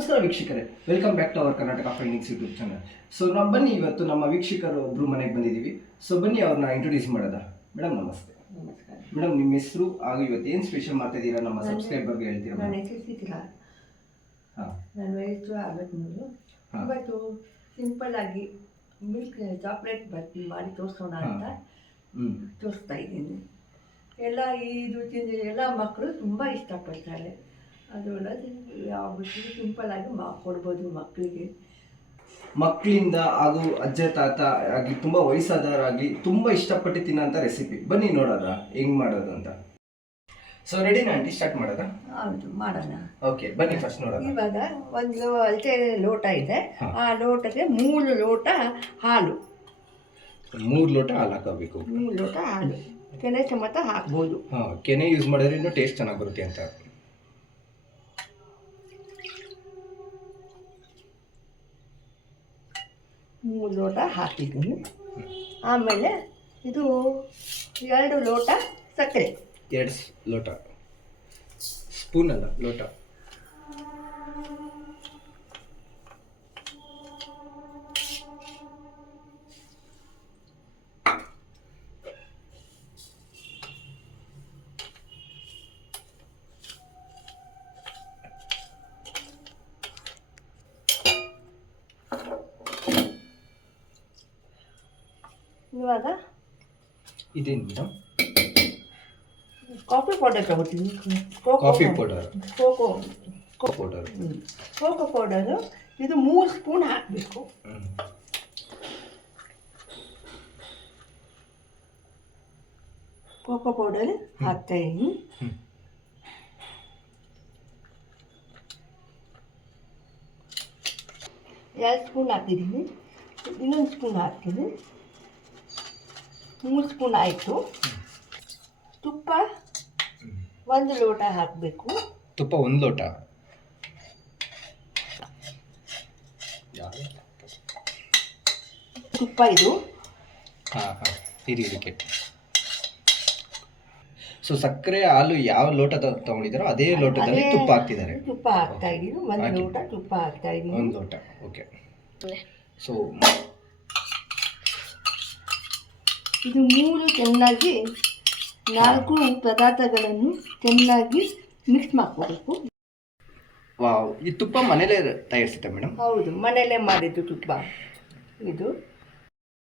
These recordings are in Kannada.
ನಮಸ್ಕಾರ ವೀಕ್ಷಕರೇ, welcome back to our Karnataka findings YouTube channel. So ನಾವು ಬನ್ನಿ ಇವತ್ತು ನಮ್ಮ ವೀಕ್ಷಕರು ಒಬ್ಬರು ಮನೆಗೆ ಬಂದಿದ್ದೀವಿ. ಸೊ ಬನ್ನಿ ಅವ್ರನ್ನ ಇಂಟ್ರೊಡ್ಯೂಸ್ ಮಾಡೋದ. ಮೇಡಮ್ ನಮಸ್ತೆ. ನಮಸ್ಕಾರ. ಮೇಡಮ್ ನಿಮ್ಮ ಹೆಸರು ಹಾಗೂ ಇವತ್ತು ಏನು ಸ್ಪೆಷಲ್ ಮಾಡ್ತಾ ಇದ್ದೀರಾ ನಮ್ಮ ಸಬ್ಸ್ಕ್ರೈಬರ್ಗೆ ಹೇಳ್ತೀರಾ? ನನ್ನ ಹೆಸರು ಚಿತ್ರಾ. ನನ್ನ ವಯಸ್ಸು 63. ಇವತ್ತು ಸಿಂಪಲ್ ಆಗಿ ಮಿಲ್ಕ್ ಚಾಕ್ಲೇಟ್ ಮಾಡಿ ತೋರಿಸೋಣ ಅಂತ ತೋರಿಸ್ತಾ ಇದ್ದೀನಿ. ಎಲ್ಲ ಇದು ತಿಂದು ಎಲ್ಲ ಮಕ್ಕಳು ತುಂಬ ಇಷ್ಟಪಡ್ತಾರೆ. ಅದು ಯಾವುದು ಸಿಂಪಲ್ ಆಗಿ ಕೊಡ್ಬೋದು ಮಕ್ಕಳಿಗೆ. ಮಕ್ಕಳಿಂದ ಹಾಗೂ ಅಜ್ಜ ತಾತ ಆಗಿ ತುಂಬ ವಯಸ್ಸಾದವರಾಗಿ ತುಂಬ ಇಷ್ಟಪಟ್ಟು ತಿನ್ನೋಂಥ ರೆಸಿಪಿ. ಬನ್ನಿ ನೋಡೋಣ ಹೆಂಗೆ ಮಾಡೋದು ಅಂತ. ಸೊ ರೆಡಿನಾ ಆಂಟಿ, ಸ್ಟಾರ್ಟ್ ಮಾಡೋದಾ? ಹೌದು, ಮಾಡೋಣ. ಓಕೆ ಬನ್ನಿ ಫಸ್ಟ್ ನೋಡೋಣ. ಇವಾಗ ಒಂದು ಅಳತೆ ಲೋಟ ಇದೆ. ಆ ಲೋಟಕ್ಕೆ 3 ಲೋಟ ಹಾಲು. 3 ಲೋಟ ಹಾಲು ಹಾಕಬೇಕು. 3 ಲೋಟ ಹಾಲು ಕೆನೆ ಸಮೇತ ಹಾಕ್ಬೋದು. ಕೆನೆ ಯೂಸ್ ಮಾಡಿದ್ರೆ ಇನ್ನೂ ಟೇಸ್ಟ್ ಚೆನ್ನಾಗಿ ಬರುತ್ತೆ ಅಂತ. 3 ಲೋಟ ಹಾಕಿದ್ದೀನಿ. ಆಮೇಲೆ ಇದು 2 ಲೋಟ ಸಕ್ಕರೆ. 2 ಲೋಟ, ಸ್ಪೂನ್ ಅಲ್ಲ ಲೋಟ. ಇವಾಗ ಇದೇನು ಮೇಡಮ್? ಕಾಫಿ ಪೌಡರ್ ತಗೋತೀನಿ. Coffee powder, cocoa powder. Cocoa powder ಇದು 3 ಸ್ಪೂನ್ ಹಾಕಬೇಕು. ಕೋಕೋ ಪೌಡರ್ ಹಾಕ್ತಾ ಇದ್ದೀನಿ. ಎರಡು ಸ್ಪೂನ್ ಹಾಕಿದ್ದೀನಿ. ಇನ್ನೊಂದು ಸ್ಪೂನ್ ಹಾಕ್ತೀನಿ. 3 ಸ್ಪೂನ್ ಆಯಿತು. ತುಪ್ಪ 1 ಲೋಟ ಹಾಕಬೇಕು. ತುಪ್ಪ 1 ಲೋಟ. ತುಪ್ಪ ಇದು ಇದಕ್ಕೆ. ಸೊ ಸಕ್ಕರೆ ಹಾಲು ಯಾವ ಲೋಟ ತಗೊಂಡಿದ್ದಾರೋ ಅದೇ ಲೋಟದಲ್ಲಿ ತುಪ್ಪ ಹಾಕ್ತಿದ್ದಾರೆ. ತುಪ್ಪ ಹಾಕ್ತಾ ಇದ್ದೀನಿ. 1 ಲೋಟ ತುಪ್ಪ ಹಾಕ್ತಾ ಇದ್ದೀನಿ. 1 ಲೋಟ. ಓಕೆ. ಸೊ ಇದು 3 ಚೆನ್ನಾಗಿ 4 ಪದಾರ್ಥಗಳನ್ನು ಚೆನ್ನಾಗಿ ಮಿಕ್ಸ್ ಮಾಡ್ಕೋಬೇಕು. ವಾವ್, ಈ ತುಪ್ಪ ಮನೇಲೇ ತಯಾರಿಸುತ್ತೆ ಮೇಡಮ್? ಹೌದು, ಮನೆಯಲ್ಲೇ ಮಾಡಿದ್ದು ತುಪ್ಪ ಇದು.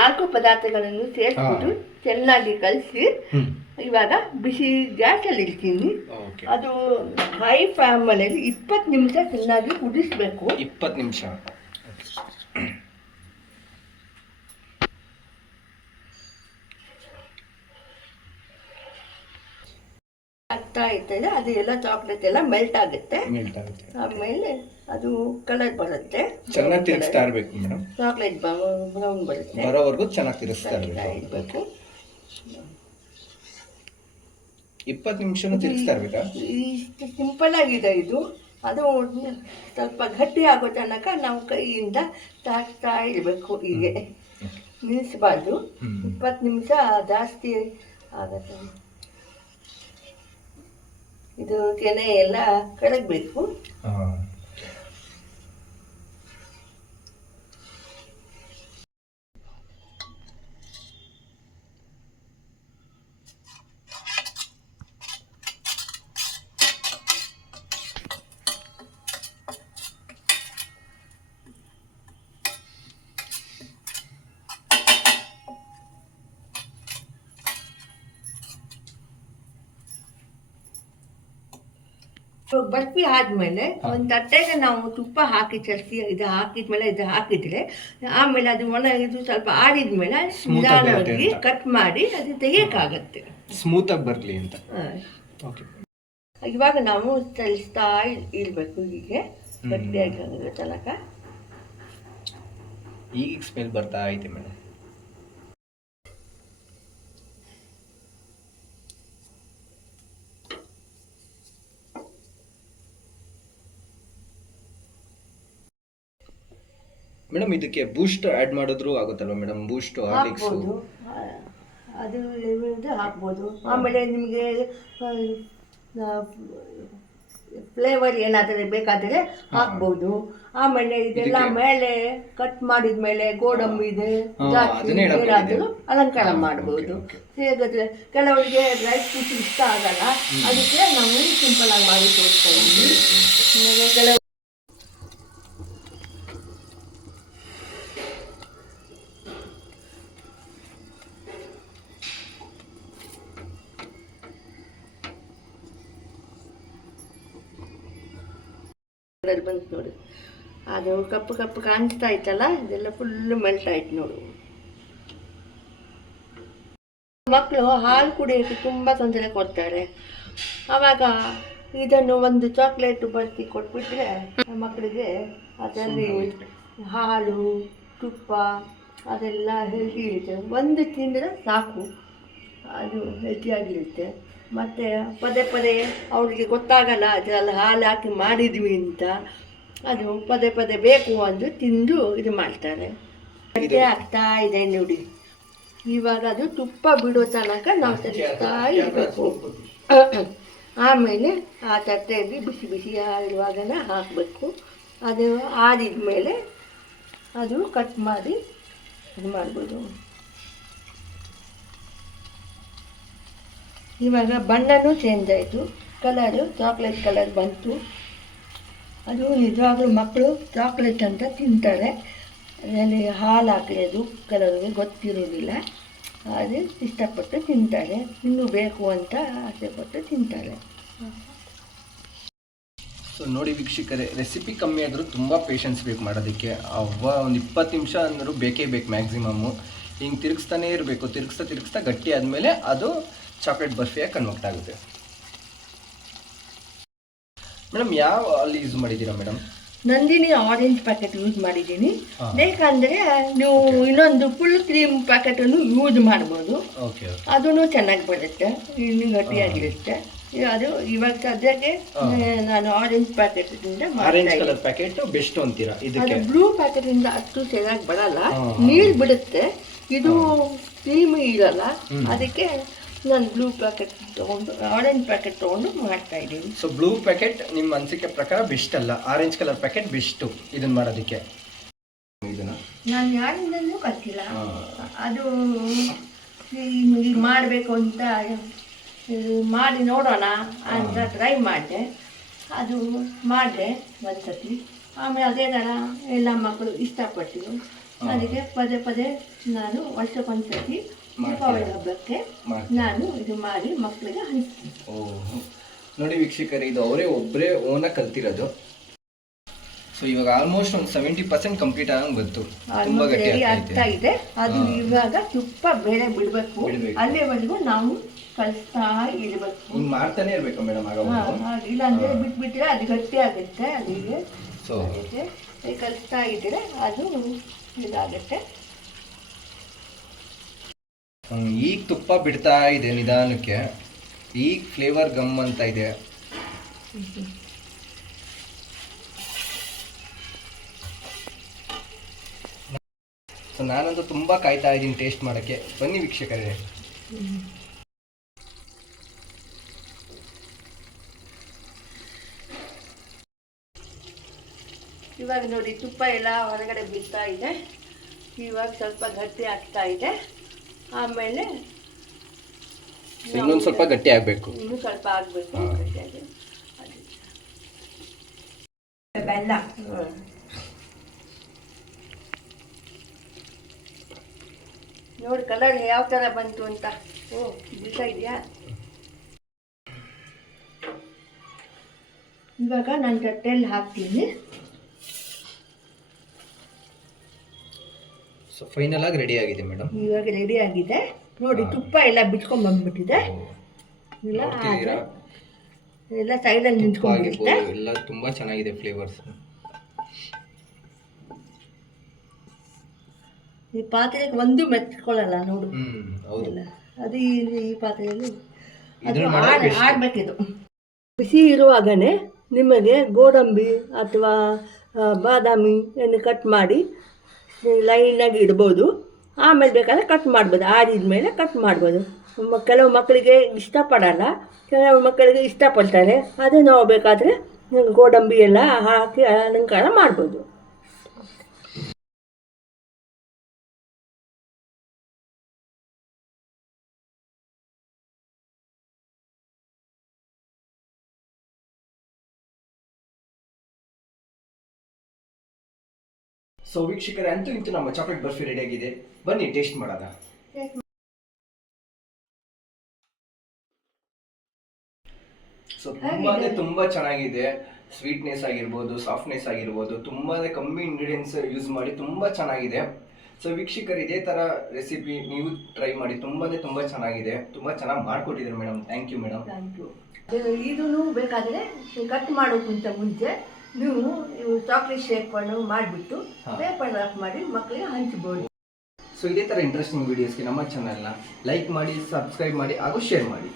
4 ಪದಾರ್ಥಗಳನ್ನು ಸೇರಿಸ್ಬಿಟ್ಟು ಚೆನ್ನಾಗಿ ಕಲಸಿ ಇವಾಗ ಬಿಸಿ ಗ್ಯಾಸಲ್ಲಿ ಇಡ್ತೀನಿ. ಅದು ಹೈ ಫ್ಲೇಮಲ್ಲಿ 20 ನಿಮಿಷ ಚೆನ್ನಾಗಿ ಕುದಿಸ್ಬೇಕು. 20 ನಿಮಿಷ. ಆಗ್ತಾ ಇರ್ತದೆ. ಅದು ಎಲ್ಲ ಚಾಕ್ಲೇಟ್ ಎಲ್ಲ ಮೆಲ್ಟ್ ಆಗುತ್ತೆ. ಆಮೇಲೆ ಅದು ಕಲರ್ ಬರುತ್ತೆ. ಚೆನ್ನಾಗಿ ತಿರುಗಿಸ್ತಾ ಇರಬೇಕು ಮೇಡಮ್. ಚಾಕ್ಲೇಟ್ ಬ್ರೌನ್ ಬರುತ್ತೆ, ಬರೋವರೆಗೂ ಚೆನ್ನಾಗಿ ತಿರುಗಿಸ್ತಾ ಇರಬೇಕು. 20 ನಿಮಿಷನೂ ತಿರುಗಿಸ್ತಾ ಇರಬೇಕಾ? ಇಷ್ಟು ಸಿಂಪಲ್ ಆಗಿದೆ ಇದು. ಅದು ಸ್ವಲ್ಪ ಗಟ್ಟಿ ಆಗೋ ತನಕ ನಾವು ಕೈಯಿಂದ ತಾಕ್ತಾ ಇರಬೇಕು. ಹೀಗೆ ನಿಲ್ಲಿಸಬಾರ್ದು. 20 ನಿಮಿಷ ಜಾಸ್ತಿ ಆಗುತ್ತೆ. ಇದು ಕೆನೆ ಎಲ್ಲ ಕರಗಬೇಕು. ಬರ್ಫಿ ಆದಮೇಲೆ ಒಂದು ತಟ್ಟೆಗೆ ನಾವು ತುಪ್ಪ ಹಾಕಿ ಚರ್ಸಿ ಇದು ಹಾಕಿದ್ಮೇಲೆ ಇದು ಹಾಕಿದರೆ ಆಮೇಲೆ ಅದು ಇದು ಸ್ವಲ್ಪ ಆಡಿದ್ಮೇಲೆ ನಿಧಾನವಾಗಿ ಕಟ್ ಮಾಡಿ ಅದು ತೆಗಿಯೋಕ್ಕಾಗತ್ತೆ, ಸ್ಮೂತಾಗಿ ಬರಲಿ ಅಂತ. ಇವಾಗ ನಾವು ಚಲಿಸ್ತಾ ಇರಬೇಕು. ಹೀಗೆ ಗಟ್ಟಿಯಾಗಿ ತನಕ. ಈಗ ಸ್ಮೆಲ್ ಬರ್ತಾ ಐತೆ ಮೇಡಮ್. ಮೇಡಮ್ ಇದಕ್ಕೆ ಬೂಸ್ಟ್ ಆ್ಯಡ್ ಮಾಡಿದ್ರು ಆಗುತ್ತಲ್ವ ಮೇಡಮ್? ಬೂಸ್ಟ್, ಹಾರ್ಲಿಕ್ಸ್ ಅದು ಹಾಕ್ಬೋದು. ಆಮೇಲೆ ನಿಮಗೆ ಫ್ಲೇವರ್ ಏನಾದರೆ ಬೇಕಾದರೆ ಹಾಕ್ಬೋದು. ಆಮೇಲೆ ಇದೆಲ್ಲ ಮೇಲೆ ಕಟ್ ಮಾಡಿದ ಮೇಲೆ ಗೋಡಂಬಿ ಇದೆ, ದ್ರಾಕ್ಷಿ ಅದನ್ನೇ ಹೇಳಕ್ ಏನಾದರೂ ಅಲಂಕಾರ ಮಾಡ್ಬೋದು. ಹೇಗಾದ್ರೆ ಕೆಲವರಿಗೆ ಡ್ರೈ ಫ್ರೂಟ್ಸ್ ಇಷ್ಟ ಆಗಲ್ಲ, ಅದಕ್ಕೆ ನಾವು ಸಿಂಪಲ್ ಆಗಿ ಮಾಡಿ ತೋರಿಸ್ತಾ ಇದ್ದೀವಿ. ಕೆಲವು ಬಂತು ನೋಡಿ, ಅದು ಕಪ್ಪು ಕಪ್ಪು ಕಾಣಿಸ್ತಾ ಇತ್ತಲ್ಲ, ಇದೆಲ್ಲ ಫುಲ್ಲು ಮೆಲ್ಟ್ ಆಯ್ತು ನೋಡು. ಮಕ್ಕಳು ಹಾಲು ಕುಡಿಯೋಕ್ಕೆ ತುಂಬ ತೊಂದರೆ ಕೊಡ್ತಾರೆ. ಆವಾಗ ಇದನ್ನು ಒಂದು ಚಾಕ್ಲೇಟ್ ಬರ್ತಿ ಕೊಟ್ಬಿಟ್ರೆ ಮಕ್ಕಳಿಗೆ ಅದರಲ್ಲಿ ಹಾಲು ತುಪ್ಪ ಅದೆಲ್ಲ ಹೆಲ್ತಿ ಇರುತ್ತೆ. ಒಂದು ತಿಂದರೆ ಸಾಕು, ಅದು ಹೆಲ್ತಿಯಾಗಿರುತ್ತೆ. ಮತ್ತು ಪದೇ ಪದೇ ಅವರಿಗೆ ಗೊತ್ತಾಗಲ್ಲ ಅದರಲ್ಲಿ ಹಾಲು ಹಾಕಿ ಮಾಡಿದ್ವಿ ಅಂತ, ಅದು ಪದೇ ಪದೇ ಬೇಕು ಅಂದು ತಿಂದು ಇದು ಮಾಡ್ತಾರೆ. ಗಟ್ಟಿ ಆಗ್ತಾ ಇದೆ ನೋಡಿ. ಇವಾಗ ಅದು ತುಪ್ಪ ಬಿಡೋ ತನಕ ನಾವು ತರಿಸ್ತಾ ಇರಬೇಕು. ಆಮೇಲೆ ಆ ತಟ್ಟೆಯಲ್ಲಿ ಬಿಸಿ ಬಿಸಿ ಇರುವಾಗನೇ ಹಾಕಬೇಕು. ಅದು ಆರಿದ ಮೇಲೆ ಅದು ಕಟ್ ಮಾಡಿ ಇದು ಮಾಡ್ಬೋದು. ಇವಾಗ ಬಣ್ಣನೂ ಚೇಂಜ್ ಆಯಿತು, ಕಲರು ಚಾಕ್ಲೇಟ್ ಕಲರ್ ಬಂತು. ಅದು ನಿಜವಾಗ್ಲೂ ಮಕ್ಕಳು ಚಾಕ್ಲೇಟ್ ಅಂತ ತಿಂತಾರೆ. ಅದರಲ್ಲಿ ಹಾಲು ಹಾಕಿರೋದು ಕೆಲವರಿಗೆ ಗೊತ್ತಿರೋದಿಲ್ಲ, ಅದು ಇಷ್ಟಪಟ್ಟು ತಿಂತಾರೆ. ಇನ್ನೂ ಬೇಕು ಅಂತ ಆಸೆಪಟ್ಟು ತಿಂತಾರೆ. ಸೊ ನೋಡಿ ವೀಕ್ಷಕರೇ, ರೆಸಿಪಿ ಕಮ್ಮಿ ಆದರೂ ತುಂಬ ಪೇಷನ್ಸ್ ಬೇಕು ಮಾಡೋದಕ್ಕೆ. ಒಂದು 20 ನಿಮಿಷ ಅಂದರೂ ಬೇಕೇ ಬೇಕು ಮ್ಯಾಕ್ಸಿಮಮ್ಮು. ಹಿಂಗೆ ತಿರುಗಿಸ್ತಾನೇ ಇರಬೇಕು, ತಿರುಗಿಸ್ತಾ ಗಟ್ಟಿ ಆದಮೇಲೆ ಅದು ಚಾಕ್ಲೇಟ್ ಬರ್ಫಿಯಾಗಿ ಕನ್ವರ್ಟ್ ಆಗುತ್ತೆ. ಮೇಡಮ್ ಯಾವ ಅಲ್ಲಿ ಯೂಸ್ ಮಾಡಿದ್ದೀರಾ madam? Nandini orange packet use ಮಾಡಿದ್ದೀನಿ. ಬೇಕಂದರೆ ನೀವು ಇನ್ನೊಂದು ಫುಲ್ ಕ್ರೀಮ್ ಪ್ಯಾಕೆಟನ್ನು ಯೂಸ್ ಮಾಡ್ಬೋದು, ಅದೂ ಚೆನ್ನಾಗಿ ಬರುತ್ತೆ, ಇನ್ನೂ ಗಟ್ಟಿಯಾಗಿರುತ್ತೆ. ಅದು ಇವಾಗ ಸದ್ಯಕ್ಕೆ ನಾನು ಆರೆಂಜ್ ಪ್ಯಾಕೆಟಿಂದ ಆರೆಂಜ್ ಕಲರ್ ಪ್ಯಾಕೆಟ್ ಬೆಸ್ಟ್ ಅಂತೀರಾ? ಇದಕ್ಕೆ ಬ್ಲೂ ಪ್ಯಾಕೆಟಿಂದ ಅಷ್ಟು ಚೆನ್ನಾಗಿ ಬರಲ್ಲ, ನೀರು ಬಿಡುತ್ತೆ. ಇದು ಕ್ರೀಮ್ ಇರಲ್ಲ, ಅದಕ್ಕೆ ನಾನು ಬ್ಲೂ ಪ್ಯಾಕೆಟ್ ತೊಗೊಂಡು ಆರೆಂಜ್ ಪ್ಯಾಕೆಟ್ ತೊಗೊಂಡು ಮಾಡ್ತಾ ಇದ್ದೀನಿ. ಸೊ ಬ್ಲೂ ಪ್ಯಾಕೆಟ್ ನಿಮ್ಮ ಅನಿಸಿಕೆ ಪ್ರಕಾರ ಬೆಸ್ಟ್ ಅಲ್ಲ, ಆರೆಂಜ್ ಕಲರ್ ಪ್ಯಾಕೆಟ್ ಬೆಸ್ಟು ಇದನ್ನು ಮಾಡೋದಕ್ಕೆ? ಇದನ್ನು ನಾನು ಯಾರಿಂದಲೂ ಕಲಿತಿಲ್ಲ, ಅದು ನಿಮಗೆ ಮಾಡಬೇಕು ಅಂತ ಮಾಡಿ ನೋಡೋಣ ಅಂತ ಟ್ರೈ ಮಾಡಿದೆ. ಅದು ಮಾಡಿದೆ ಒಂದ್ಸತಿ, ಆಮೇಲೆ ಅದೇ ಥರ ಎಲ್ಲ ಮಕ್ಕಳು ಇಷ್ಟಪಟ್ಟಿರು. ಅದಕ್ಕೆ ಪದೇ ಪದೇ ನಾನು ವರ್ಷಕ್ಕೊಂದ್ಸತಿ ದೀಪಾವಳಿ ಹಬ್ಬಕ್ಕೆ ನಾನು ಇದು ಮಾಡಿ ಮಕ್ಕಳಿಗೆ ಹಂಚ್ತೀನಿ. ನೋಡಿ ವೀಕ್ಷಕರೇ, ಇದು ಒಬ್ಬರೇ ಓನಾಗಿ ಕಲ್ತಿರೋದು. ಸೊ ಇವಾಗ ಆಲ್ಮೋಸ್ಟ್ ಒಂದು 70% ಕಂಪ್ಲೀಟ್ ಆಗಂಗೆ ಬಂತು, ತುಂಬ ಗಟ್ಟಿ ಆಗ್ತಾ ಇದೆ. ಅದು ಇವಾಗ ತುಪ್ಪ ಬೇರೆ ಬಿಡಬೇಕು, ಅಲ್ಲಿವರೆಗೂ ನಾವು ಕಲಿಸ್ತಾ ಇರಬೇಕು. ಹಿಂಗೆ ಮಾಡ್ತಾನೆ ಇರಬೇಕು ಮೇಡಮ್. ಇಲ್ಲಾಂದರೆ ಬಿಟ್ಬಿಟ್ರೆ ಅದು ಗಟ್ಟಿ ಆಗುತ್ತೆ. ಅದಿಗೆ ಸೊ ಕಲಿಸ್ತಾ ಇದ್ದರೆ ಅದು ಇದಾಗುತ್ತೆ. ಈಗ ತುಪ್ಪ ಬಿಡ್ತಾ ಇದೆ ನಿಧಾನಕ್ಕೆ, ಈಗ ಫ್ಲೇವರ್ ಗಮ್ ಅಂತ ಇದೆ. ಸೊ ನಾನಂತೂ ತುಂಬ ಕಾಯ್ತಾ ಇದ್ದೀನಿ ಟೇಸ್ಟ್ ಮಾಡೋಕ್ಕೆ. ಬನ್ನಿ ವೀಕ್ಷಕರೇ. ಇವಾಗ ನೋಡಿ ತುಪ್ಪ ಎಲ್ಲ ಹೊರಗಡೆ ಬೀಳ್ತಾ ಇದೆ. ಇವಾಗ ಸ್ವಲ್ಪ ಗಟ್ಟಿ ಆಗ್ತಾ ಇದೆ. ಆಮೇಲೆ ಇನ್ನೊಂದು ಸ್ವಲ್ಪ ಗಟ್ಟಿ ಆಗಬೇಕು, ಇನ್ನೂ ಸ್ವಲ್ಪ ಆಗಬೇಕು. ಬೆಲ್ಲ ನೋಡಿ ಕಲರ್ ಯಾವ ಥರ ಬಂತು ಅಂತ. ಬೀಳ್ತಾ ಇದೆಯಾ? ಇವಾಗ ನಾನು ತಟ್ಟೆಯಲ್ಲಿ ಹಾಕ್ತೀನಿ. ಸೊ ಫೈನಲ್ ಆಗಿ ರೆಡಿ ಆಗಿದೆ ಮೇಡಮ್. ಇವಾಗ ರೆಡಿ ಆಗಿದೆ ನೋಡಿ. ತುಪ್ಪ ಎಲ್ಲ ಬಿಟ್ಕೊಂಡು ಬಂದ್ಬಿಟ್ಟಿದೆ, ಎಲ್ಲ ಸೈಡಲ್ಲಿ ನಿಂತ್ಕೊಂಡಿರುತ್ತೆ. ಎಲ್ಲ ತುಂಬಾ ಚೆನ್ನಾಗಿದೆ ಫ್ಲೇವರ್ಸ್. ಈ ಪಾತ್ರೆಗೆ ಒಂದು ಮೆಚ್ಕೊಳ್ಳಲ್ಲ ನೋಡು. ಹೌದು, ಅದು ಈ ಪಾತ್ರೆಯಲ್ಲಿ ಆಡ್ಬೇಕಿದು. ಬಿಸಿ ಇರುವಾಗನೇ ನಿಮಗೆ ಗೋಡಂಬಿ ಅಥವಾ ಬಾದಾಮಿ ಎಣ್ಣೆ ಕಟ್ ಮಾಡಿ ಲೈನಾಗಿ ಇಡ್ಬೋದು. ಆಮೇಲೆ ಬೇಕಾದ್ರೆ ಕಟ್ ಮಾಡ್ಬೋದು, ಆರಿದ ಮೇಲೆ ಕಟ್ ಮಾಡ್ಬೋದು. ಕೆಲವು ಮಕ್ಕಳಿಗೆ ಇಷ್ಟಪಡಲ್ಲ, ಕೆಲವು ಮಕ್ಕಳಿಗೆ ಇಷ್ಟಪಡ್ತಾರೆ. ಅದು ನಾವು ಬೇಕಾದರೆ ಗೋಡಂಬಿ ಎಲ್ಲ ಹಾಕಿ ಅಲಂಕಾರ ಮಾಡ್ಬೋದು. ಸೊ ವೀಕ್ಷಕರೇ, ಅಂತೂ ಇಂತೂ ನಮ್ಮ ಚಾಕ್ಲೇಟ್ ಬರ್ಫಿ ರೆಡಿ ಆಗಿದೆ. ಬನ್ನಿ ಟೇಸ್ಟ್ ಮಾಡೋಣ. ಸೊ ತುಂಬಾ ಚೆನ್ನಾಗಿದೆ. ಸ್ವೀಟ್ನೆಸ್ ಆಗಿರ್ಬೋದು, ಸಾಫ್ಟ್ನೆಸ್ ಆಗಿರ್ಬೋದು, ತುಂಬಾನೇ ಕಮ್ಮಿ ಇಂಗ್ರೀಡಿಯೆಂಟ್ಸ್ ಯೂಸ್ ಮಾಡಿ ತುಂಬಾ ಚೆನ್ನಾಗಿದೆ. ಸೊ ವೀಕ್ಷಕರು, ಇದೇ ತರ ರೆಸಿಪಿ ನೀವು ಟ್ರೈ ಮಾಡಿ. ತುಂಬಾ ಚೆನ್ನಾಗಿದೆ. ತುಂಬಾ ಚೆನ್ನಾಗಿ ಮಾಡ್ಕೊಟ್ಟಿದ್ರು madam. Thank you madam. Thank you. ಇದನ್ನು ಬೇಕಾದರೆ ಕಟ್ ಮಾಡೋಕ್ಕಿಂತ ಮುಂಚೆ ನೀವು ಚಾಕ್ಲೇಟ್ ಶೇಪನ್ನು ಮಾಡಿಬಿಟ್ಟು ಪೇಪರ್ ವರ್ಕ್ ಮಾಡಿ ಮಕ್ಕಳಿಗೆ ಹಂಚ್ಬೋದು. ಸೊ ಇದೇ ತರ ಇಂಟ್ರೆಸ್ಟಿಂಗ್ ವಿಡಿಯೋಸ್ಗೆ ನಮ್ಮ ಚಾನಲ್ನ ಲೈಕ್ ಮಾಡಿ, ಸಬ್ಸ್ಕ್ರೈಬ್ ಮಾಡಿ ಹಾಗೂ ಶೇರ್ ಮಾಡಿ.